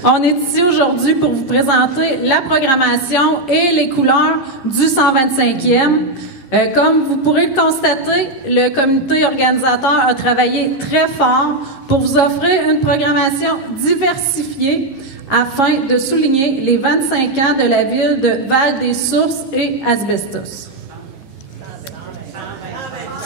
On est ici aujourd'hui pour vous présenter la programmation et les couleurs du 125e. Comme vous pourrez le constater, le comité organisateur a travaillé très fort pour vous offrir une programmation diversifiée afin de souligner les 25 ans de la ville de Val-des-Sources et Asbestos.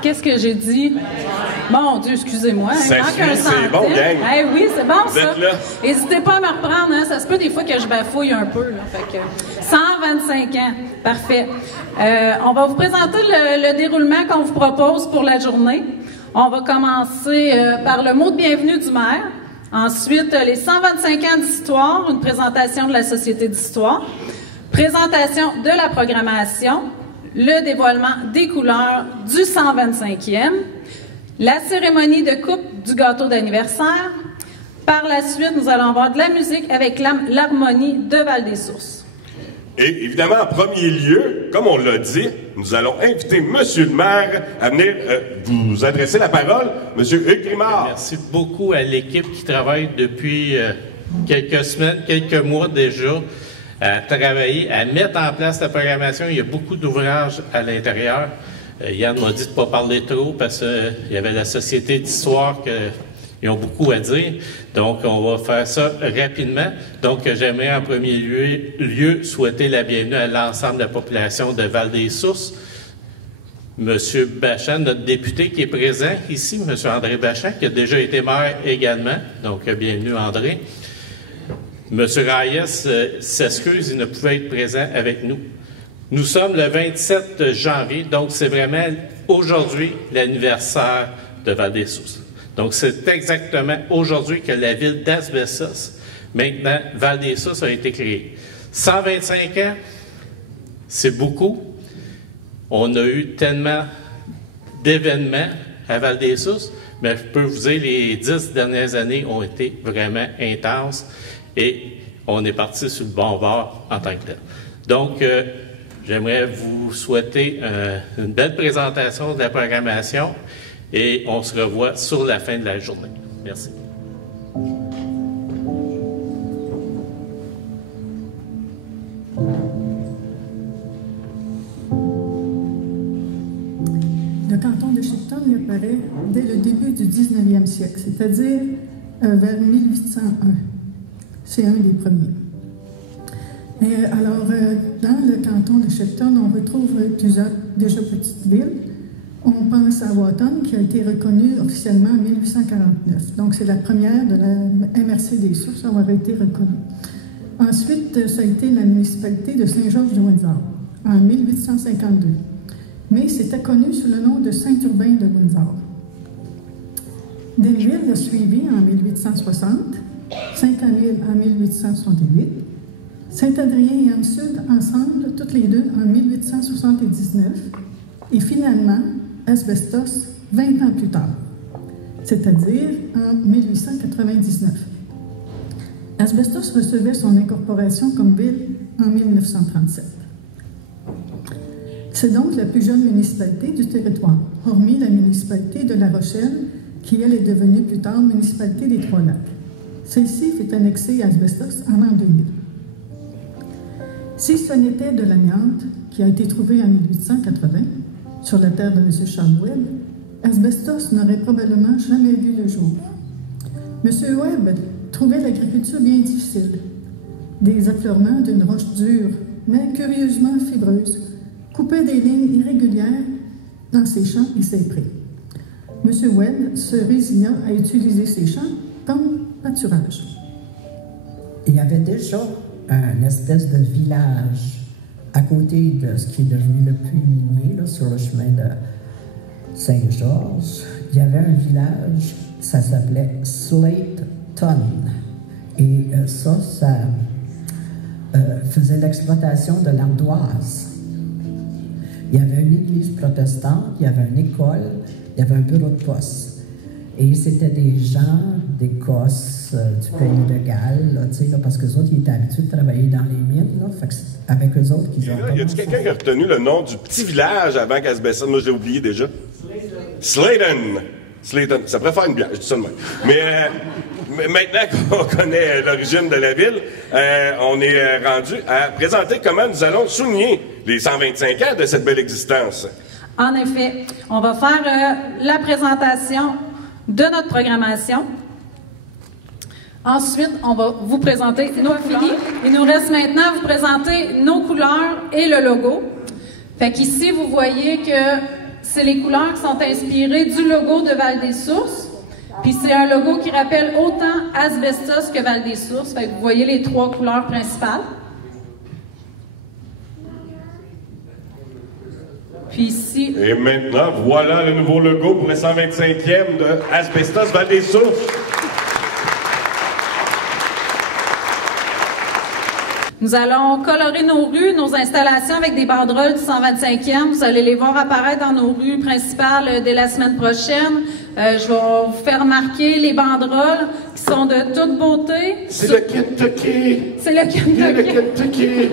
Qu'est-ce que j'ai dit? Mon Dieu, excusez-moi. C'est bon, gang. Hey, oui, c'est bon, vous ça. N'hésitez pas à me reprendre, hein. Ça se peut des fois que je bafouille un peu. Là. Fait que 125 ans. Parfait. On va vous présenter le déroulement qu'on vous propose pour la journée. On va commencer par le mot de bienvenue du maire. Ensuite, les 125 ans d'histoire, une présentation de la Société d'histoire. Présentation de la programmation. Le dévoilement des couleurs du 125e, la cérémonie de coupe du gâteau d'anniversaire. Par la suite, nous allons avoir de la musique avec l'harmonie de Val-des-Sources. Et évidemment, en premier lieu, comme on l'a dit, nous allons inviter Monsieur le maire à venir vous adresser la parole. Monsieur Hugues Grimard. Merci beaucoup à l'équipe qui travaille depuis quelques semaines, quelques mois déjà, à travailler, à mettre en place la programmation. Il y a beaucoup d'ouvrages à l'intérieur. Yann m'a dit de ne pas parler trop parce qu'il y avait la Société d'histoire qui ont beaucoup à dire. Donc, on va faire ça rapidement. Donc, j'aimerais en premier lieu souhaiter la bienvenue à l'ensemble de la population de Val-des-Sources. Monsieur Bachand, notre député qui est présent ici, Monsieur André Bachand, qui a déjà été maire également. Donc, bienvenue André. Monsieur Reyes s'excuse, il ne pouvait être présent avec nous. Nous sommes le 27 janvier, donc c'est vraiment aujourd'hui l'anniversaire de Val-des-Sources. Donc c'est exactement aujourd'hui que la ville d'Asbestos, maintenant Val-des-Sources, a été créée. 125 ans, c'est beaucoup. On a eu tellement d'événements à Val-des-Sources, mais je peux vous dire, les 10 dernières années ont été vraiment intenses. Et on est parti sur le bon bord en tant que tel. Donc, j'aimerais vous souhaiter une belle présentation de la programmation et on se revoit sur la fin de la journée. Merci. Le canton de Shepton apparaît dès le début du 19e siècle, c'est-à-dire vers 1801. C'est un des premiers. Alors, dans le canton de Shepton, on retrouve plusieurs déjà petites villes. On pense à Wotton, qui a été reconnue officiellement en 1849. Donc, c'est la première de la MRC des Sources à avoir été reconnue. Ensuite, ça a été la municipalité de Saint-Georges-de-Windsor, en 1852. Mais c'était connu sous le nom de Saint-Urbain de Windsor. Denville a suivi en 1860. Saint-Camille en 1868, Saint-Adrien et Am-Sud ensemble, toutes les deux, en 1879, et finalement, Asbestos 20 ans plus tard, c'est-à-dire en 1899. Asbestos recevait son incorporation comme ville en 1937. C'est donc la plus jeune municipalité du territoire, hormis la municipalité de La Rochelle, qui, elle, est devenue plus tard municipalité des Trois-Lacs. Celle-ci fut annexée à Asbestos en l'an 2000. Si ce n'était de l'amiante qui a été trouvée en 1880 sur la terre de M. Charles Webb, Asbestos n'aurait probablement jamais vu le jour. M. Webb trouvait l'agriculture bien difficile. Des affleurements d'une roche dure, mais curieusement fibreuse, coupaient des lignes irrégulières dans ses champs et ses prés. M. Webb se résigna à utiliser ces champs comme pâturage. Il y avait déjà une espèce de village à côté de ce qui est devenu le puits minier, là, sur le chemin de Saint-Georges. Il y avait un village, ça s'appelait Slateton. Et ça faisait l'exploitation de l'ardoise. Il y avait une église protestante, il y avait une école, il y avait un bureau de poste. Et c'était des gens d'Écosse, du pays de Galles, là, parce qu'eux autres, ils étaient habitués de travailler dans les mines. Là, fait que avec eux autres qu'ils ont... Y a-t-il quelqu'un qui a retenu le nom du petit village avant qu'Asbestos? Moi, je l'ai oublié déjà. Slaton. Ça pourrait faire une blague, je dis ça de même. Maintenant qu'on connaît l'origine de la ville, on est rendu à présenter comment nous allons souligner les 125 ans de cette belle existence. En effet, on va faire la présentation de notre programmation. Ensuite, on va vous présenter nos couleurs. Il nous reste maintenant à vous présenter nos couleurs et le logo. Fait qu'ici, vous voyez que c'est les couleurs qui sont inspirées du logo de Val-des-Sources. Puis c'est un logo qui rappelle autant Asbestos que Val-des-Sources. Fait que vous voyez les 3 couleurs principales. Puis ici... Et maintenant, voilà le nouveau logo pour le 125e de Asbestos Val-des-Sources. Nous allons colorer nos rues, nos installations avec des banderoles du 125e. Vous allez les voir apparaître dans nos rues principales dès la semaine prochaine. Je vais vous faire remarquer les banderoles qui sont de toute beauté. C'est le Kentucky! C'est le Kentucky!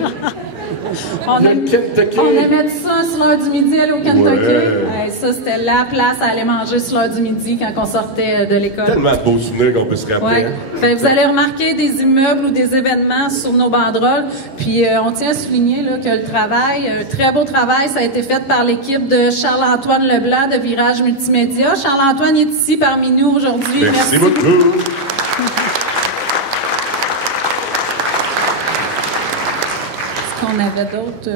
Le Kentucky! On aimait ça sur l'heure du midi, aller au Kentucky. Ouais. Ça, c'était la place à aller manger sur l'heure du midi quand on sortait de l'école. Tellement de beaux souvenirs qu'on peut se rappeler. Ouais. Fait, vous allez remarquer des immeubles ou des événements sur nos banderoles. Puis on tient à souligner là, que le travail, un très beau travail, ça a été fait par l'équipe de Charles-Antoine Leblanc de Virage Multimédia. Charles-Antoine est ici parmi nous aujourd'hui. Merci beaucoup. On avait d'autres...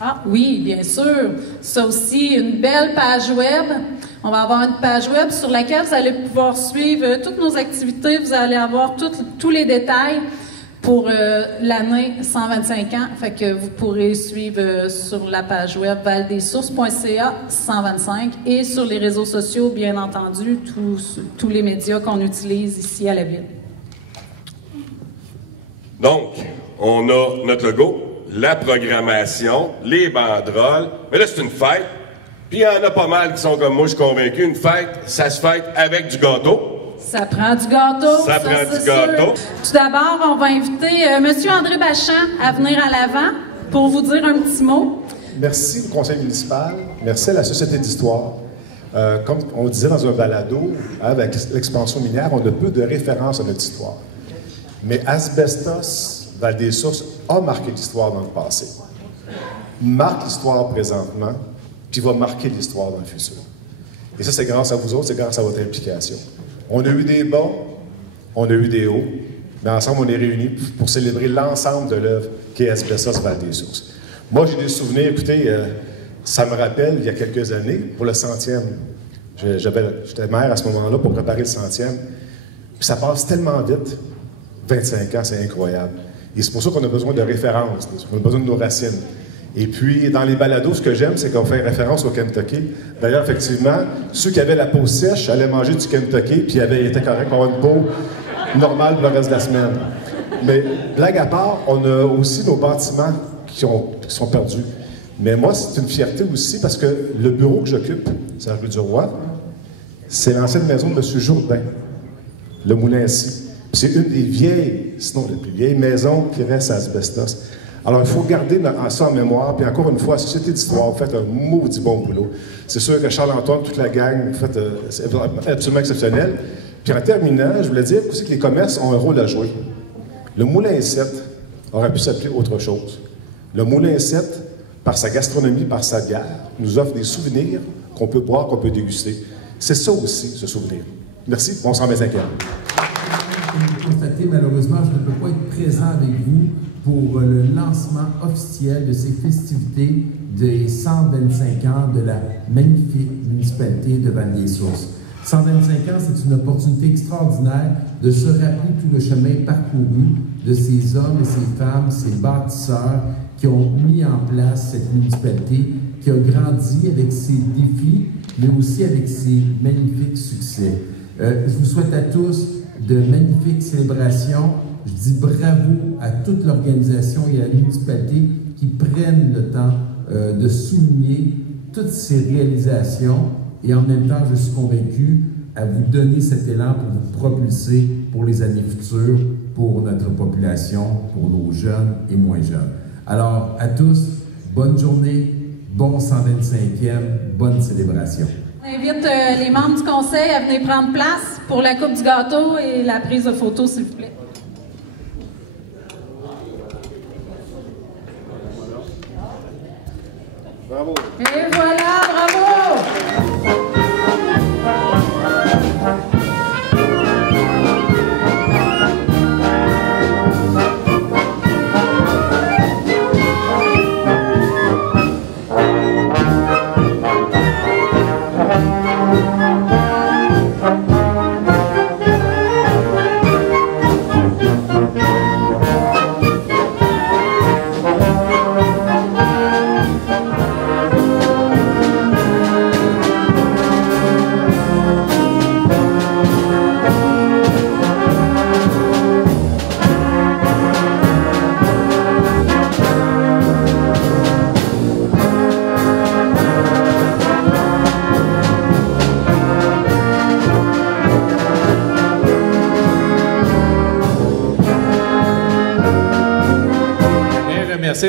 Ah oui, bien sûr. Ça aussi, une belle page web. On va avoir une page web sur laquelle vous allez pouvoir suivre toutes nos activités. Vous allez avoir tous les détails pour l'année 125 ans. Fait que vous pourrez suivre sur la page web valdessources.ca 125 et sur les réseaux sociaux, bien entendu, tous les médias qu'on utilise ici à la ville. Donc, on a notre logo, la programmation, les banderoles. Mais là, c'est une fête. Puis il y en a pas mal qui sont comme moi, je suis convaincu. Une fête, ça se fête avec du gâteau. Ça prend du gâteau. Ça prend du gâteau. Tout d'abord, on va inviter M. André Bachand à venir à l'avant pour vous dire un petit mot. Merci au conseil municipal. Merci à la Société d'histoire. Comme on disait dans un balado, avec l'expansion minière, on a peu de références à notre histoire. Mais Asbestos, Val-des-Sources a marqué l'histoire dans le passé, marque l'histoire présentement, puis va marquer l'histoire dans le futur. Et ça, c'est grâce à vous autres, c'est grâce à votre implication. On a eu des bas, on a eu des hauts, mais ensemble, on est réunis pour célébrer l'ensemble de l'œuvre qu'est Asbestos Val-des-Sources. Moi, j'ai des souvenirs, écoutez, ça me rappelle, il y a quelques années, pour le 100e, j'étais maire à ce moment-là pour préparer le 100e, puis ça passe tellement vite, 25 ans, c'est incroyable. Et c'est pour ça qu'on a besoin de références, on a besoin de nos racines. Et puis, dans les balados, ce que j'aime, c'est qu'on fait référence au Kentucky. D'ailleurs, effectivement, ceux qui avaient la peau sèche allaient manger du Kentucky, puis ils étaient corrects pour avoir une peau normale pour le reste de la semaine. Mais, blague à part, on a aussi nos bâtiments qui sont perdus. Mais moi, c'est une fierté aussi, parce que le bureau que j'occupe, c'est la rue du Roi, c'est l'ancienne maison de M. Jourdain, le Moulin-Assis. C'est une des vieilles, sinon la plus vieille maison qui reste à Asbestos. Alors, il faut garder ça en mémoire. Puis encore une fois, la Société d'histoire, vous faites un maudit bon boulot. C'est sûr que Charles-Antoine, toute la gang, vous faites c'est absolument exceptionnel. Puis en terminant, je voulais dire aussi que les commerces ont un rôle à jouer. Le Moulin 7 aurait pu s'appeler autre chose. Le Moulin 7, par sa gastronomie, par sa bière, nous offre des souvenirs qu'on peut boire, qu'on peut déguster. C'est ça aussi, ce souvenir. Merci, bon 125e. Vous constatez, malheureusement, je ne peux pas être présent avec vous pour le lancement officiel de ces festivités des 125 ans de la magnifique municipalité de Val-des-Sources. 125 ans, c'est une opportunité extraordinaire de se rappeler tout le chemin parcouru de ces hommes et ces femmes, ces bâtisseurs qui ont mis en place cette municipalité, qui a grandi avec ses défis, mais aussi avec ses magnifiques succès. Je vous souhaite à tous de magnifiques célébrations. Je dis bravo à toute l'organisation et à la municipalité qui prennent le temps de souligner toutes ces réalisations et en même temps, je suis convaincu à vous donner cet élan pour vous propulser pour les années futures, pour notre population, pour nos jeunes et moins jeunes. Alors, à tous, bonne journée, bon 125e, bonne célébration. On invite les membres du conseil à venir prendre place. pour la coupe du gâteau et la prise de photo, s'il vous plaît. Bravo. Et voilà, bravo!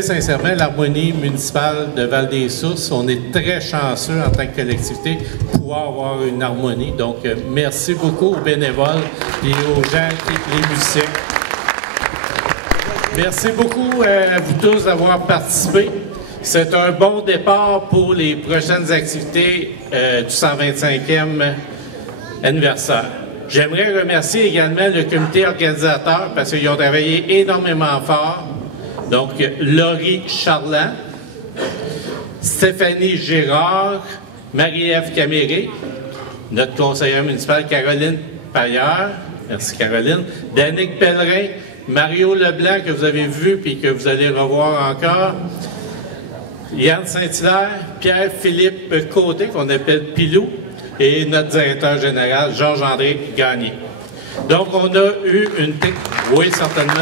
Sincèrement, l'harmonie municipale de Val-des-Sources. On est très chanceux en tant que collectivité de pouvoir avoir une harmonie. Donc, merci beaucoup aux bénévoles et aux gens, les musiciens. Merci beaucoup à vous tous d'avoir participé. C'est un bon départ pour les prochaines activités du 125e anniversaire. J'aimerais remercier également le comité organisateur parce qu'ils ont travaillé énormément fort. Donc, Laurie Charland, Stéphanie Girard, Marie-Ève Caméré, notre conseillère municipale Caroline Paillard, merci Caroline, Danick Pellerin, Mario Leblanc, que vous avez vu puis que vous allez revoir encore, Yann Saint-Hilaire, Pierre-Philippe Côté, qu'on appelle Pilou, et notre directeur général, Georges-André Gagné. Donc, on a eu une... Oui, certainement.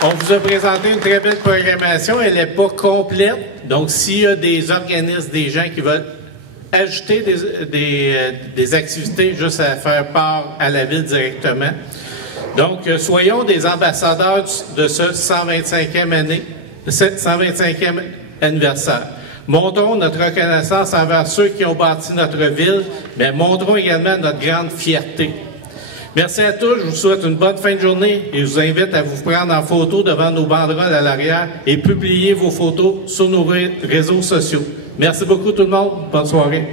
On vous a présenté une très belle programmation. Elle n'est pas complète. Donc, s'il y a des organismes, des gens qui veulent ajouter des activités juste à faire part à la ville directement. Donc, soyons des ambassadeurs de ce 125e anniversaire. Montrons notre reconnaissance envers ceux qui ont bâti notre ville, mais montrons également notre grande fierté. Merci à tous, je vous souhaite une bonne fin de journée et je vous invite à vous prendre en photo devant nos banderoles à l'arrière et publier vos photos sur nos réseaux sociaux. Merci beaucoup tout le monde, bonne soirée.